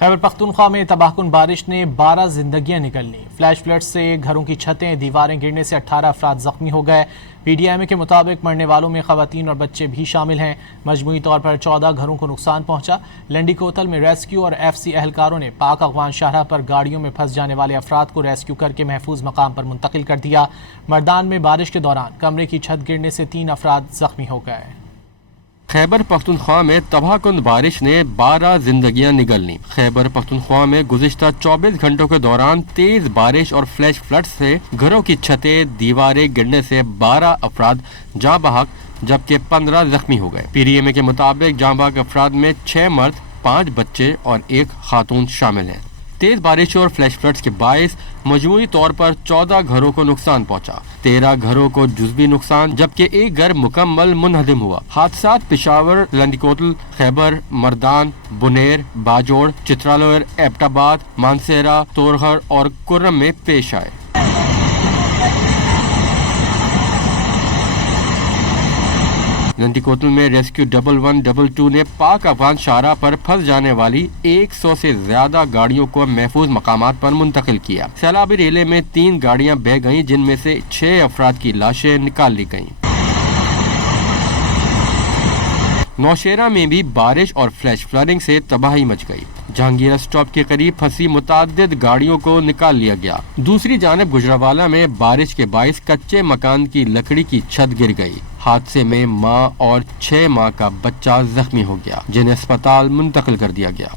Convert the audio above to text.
خیبر پختونخوا میں تباہ کن بارش نے 12 زندگیاں نکل لیں۔ فلیش فلڈ سے گھروں کی چھتیں دیواریں گرنے سے 18 افراد زخمی ہو گئے۔ پی ڈی ایم اے کے مطابق مرنے والوں میں خواتین اور بچے بھی شامل ہیں۔ مجموعی طور پر 14 گھروں کو نقصان پہنچا۔ لنڈی کوتل میں ریسکیو اور ایف سی اہلکاروں نے پاک افغان شاہراہ پر گاڑیوں میں پھنس جانے والے افراد کو ریسکیو کر کے محفوظ مقام پر منتقل کر دیا۔ مردان میں بارش کے دوران کمرے کی چھت گرنے سے 3 افراد زخمی ہو گئے۔ خیبر پختونخوا میں تباہ کن بارش نے 12 زندگیاں نگل لیں۔ خیبر پختونخوا میں گزشتہ 24 گھنٹوں کے دوران تیز بارش اور فلیش فلڈ سے گھروں کی چھتیں دیواریں گرنے سے 12 افراد جاں بحق جبکہ 15 زخمی ہو گئے۔ پی ڈی ایم اے کے مطابق جاں بحق افراد میں 6 مرد، 5 بچے اور 1 خاتون شامل ہیں۔ تیز بارش اور فلیش فلڈز کے باعث مجموعی طور پر 14 گھروں کو نقصان پہنچا، 13 گھروں کو جزوی نقصان جبکہ 1 گھر مکمل منہدم ہوا۔ حادثات پشاور، لنڈی کوتل، خیبر، مردان، بنیر، باجوڑ، چترالور، ایبٹ آباد، مانسیرا، تورغر اور کرم میں پیش آئے۔ لنڈی کوتل میں ریسکیو 1122 نے پاک افغان شاہراہ پر پھنس جانے والی 100 سے زیادہ گاڑیوں کو محفوظ مقامات پر منتقل کیا۔ سیلابی ریلے میں 3 گاڑیاں بہہ گئیں جن میں سے 6 افراد کی لاشیں نکال لی گئیں۔ نوشیرہ میں بھی بارش اور فلیش فلڈنگ سے تباہی مچ گئی۔ جہانگیرہ اسٹاپ کے قریب پھنسی متعدد گاڑیوں کو نکال لیا گیا۔ دوسری جانب گجرانوالہ میں بارش کے باعث کچے مکان کی لکڑی کی چھت گر گئی۔ حادثے میں ماں اور 6 ماہ کا بچہ زخمی ہو گیا جنہیں اسپتال منتقل کر دیا گیا۔